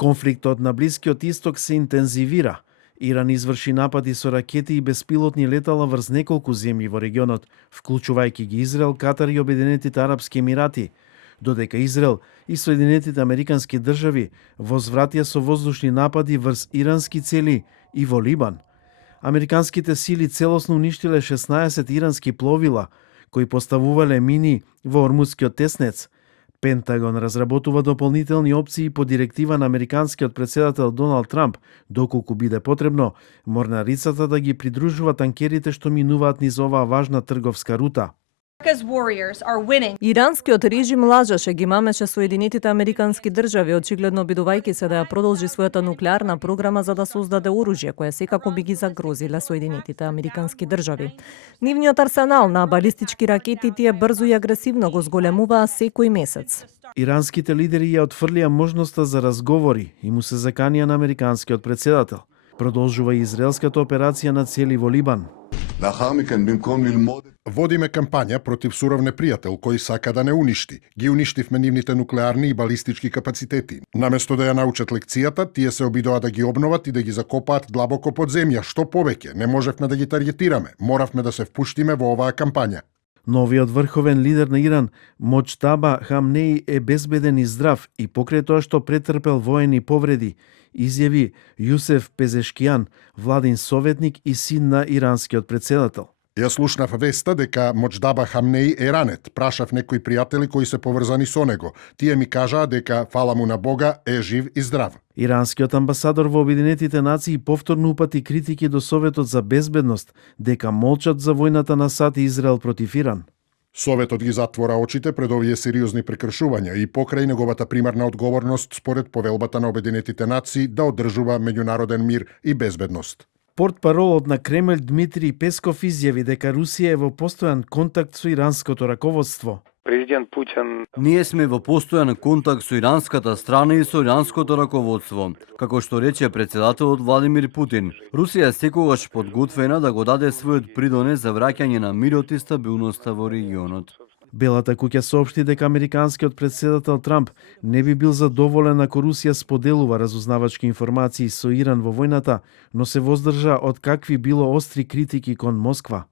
Конфликтот на Блискиот Исток се интензивира. Иран изврши напади со ракети и беспилотни летала врз неколку земји во регионот, вклучувајќи ги Израел, Катар и Обединетите Арапски Емирати, додека Израел и Соединетите Американски држави возвратија со воздушни напади врз ирански цели и во Либан. Американските сили целосно уништиле 16 ирански пловила кои поставувале мини во Ормузскиот теснец. Пентагон разработува дополнителни опции по директива на американскиот председател Доналд Трамп, доколку биде потребно, морнарицата да ги придружува танкерите што минуваат низ оваа важна трговска рута. Иранскиот режим лажеше, ги мамеше Соединетите Американски држави, очигледно обидувајќи се да ја продолжи својата нуклеарна програма за да создаде оружје кое секако би ги загрозиле Соединетите Американски држави. Нивниот арсенал на балистички ракети тие брзо и агресивно го зголемуваа секој месец. Иранските лидери ја отфрлија можноста за разговори и му се заканија на американскиот председател. Продолжува и израелската операција на цели во Либан. Водиме кампања против суров непријател кој сака да не уништи. Ги уништивме нивните нуклеарни и балистички капацитети. Наместо да ја научат лекцијата, тие се обидоа да ги обноват и да ги закопаат длабоко под земја. Што повеќе, не можевме да ги таргетираме. Моравме да се впуштиме во оваа кампања. Новиот врховен лидер на Иран, Моџтаба Хамнеи, е безбеден и здрав и покрај тоа што претрпел воени повреди, изјави Јусеф Пезешкијан, владин советник и син на иранскиот председател. Ја слушнав веста дека Моџдаба Хамнеи е ранет. Прашав некои пријатели кои се поврзани со него. Тие ми кажаа дека, фала му на Бога, е жив и здрав. Иранскиот амбасадор во Обединетите нации повторно упати критики до Советот за безбедност дека молчат за војната на САД и Израел против Иран. Советот ги затвора очите пред овие сериозни прекршувања и покрај неговата примарна одговорност според повелбата на Обединетите нации да одржува меѓународен мир и безбедност. Портпаролот на Кремљ Дмитрий Песков изјави дека Русија е во постојан контакт со иранското раководство. Президент Путин... Ние сме во постојан контакт со иранската страна и со иранското раководство. Како што рече председателот Владимир Путин, Русија е секогаш подготвена да го даде својот придонес за враќање на мирот и стабилноста во регионот. Белата куќа соопшти дека американскиот председател Трамп не би бил задоволен ако Русија споделува разузнавачки информации со Иран во војната, но се воздржа од какви било остри критики кон Москва.